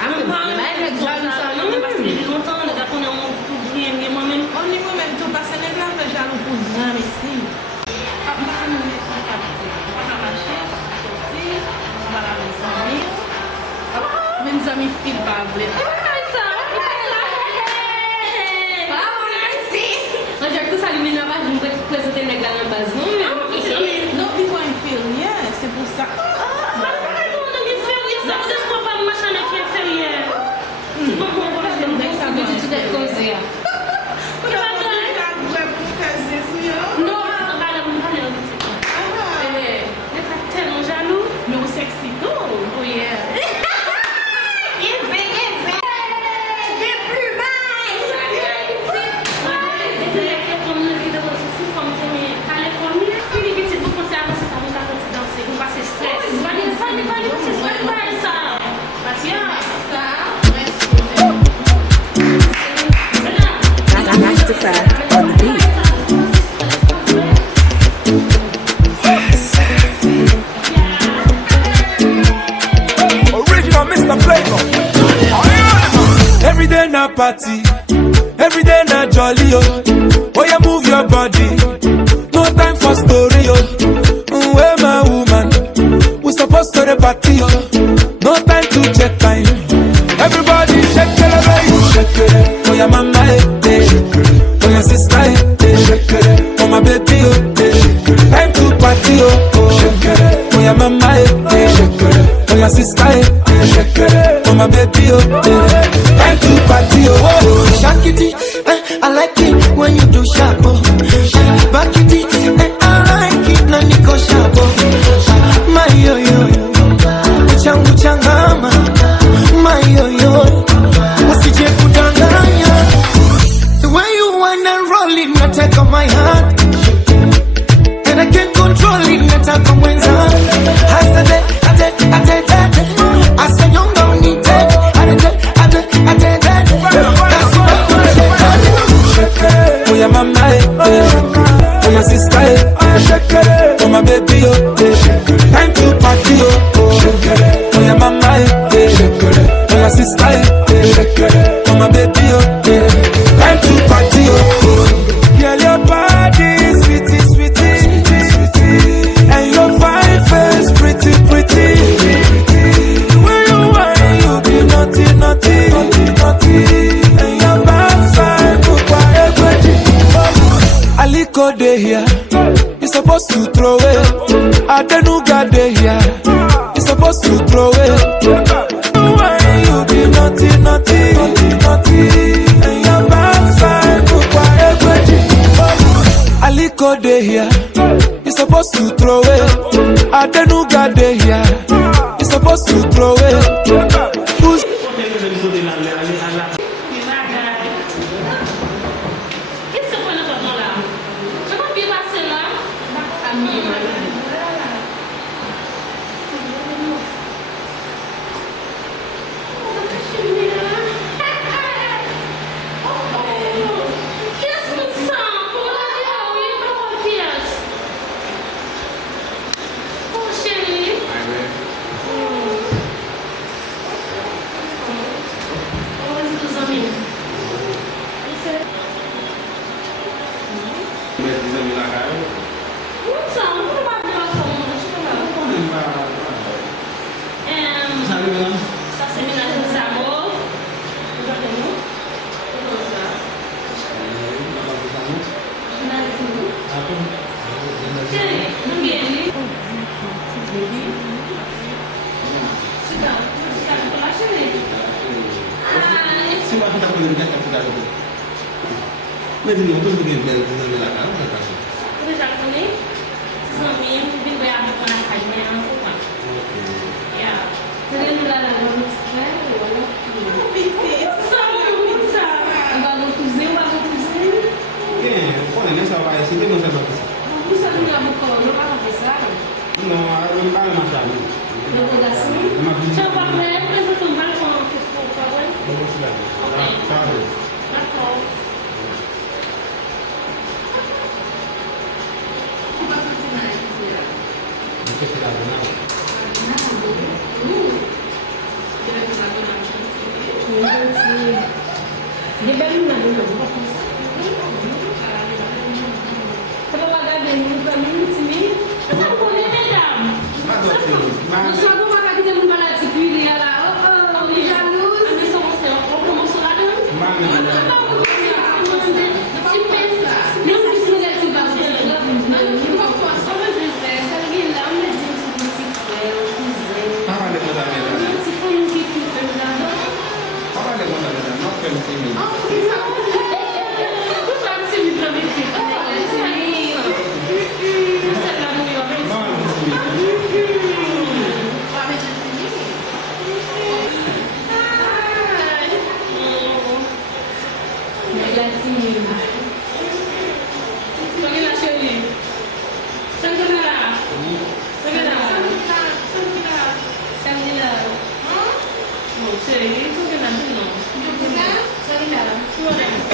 Ah, mais jaloux ça, non, mais parce que depuis longtemps, les gars, on est en tout bien, moi-même. On est moi-même, tout parce que les gars, fait jaloux pour rien ici. Ah, on va nous mettre en capitale. On va marcher, sortir, on va laver les amis. Même les amis filent pas, vous voulez. Tout ça, il m'a pas dit que je présentais les gars dans la base. Non, people in feel, yeah, c'est pour ça. On the beat. Original Mr. Flavor. Every day na party, every day na jolly oh. Oh yeah, move your body, no time for story oh. Where my woman, we supposed to the party oh. No time to check time. Everybody shake it, baby, shake it. Oh yeah, mama, oh yeah, sister, oh my baby, time to party, oh yeah, mama, oh yeah, sister, oh my baby, time to party, oh. Shake it, I like it when you do sharp, back it, I like it na niko sharp, my yo yo, changu changama, my yo yo, usije kudanganya. Take on my heart, and I can't control it. Let's talk on when's on. I said, I said, young don't need that. That's what oh yeah, mama, oh yeah, sister, oh my baby, time to party, oh yeah, mama, oh yeah, sister, oh my baby, time to party, oh. Girl, your body sweetie, sweetie, sweetie, and your fine face pretty, pretty. When you whine, you be naughty, naughty, naughty, and your backside look like everything. Aliko dey here, you supposed to throw it. Adenuga dey here, you supposed to throw it. When you be naughty, naughty, naughty, and your backside look like everything. Aliko dey here, you supposed to throw it. Adenuga dey here, you supposed to throw it. Who's Gracias. assim. Dia baru nak dulu. Kalau ada yang bukan sini, saya boleh madam. Masa aku makan kita membalas sendiri ya lah. Oh, jalur. Ada sama saya. Aku mau selada. Isso que não. Não,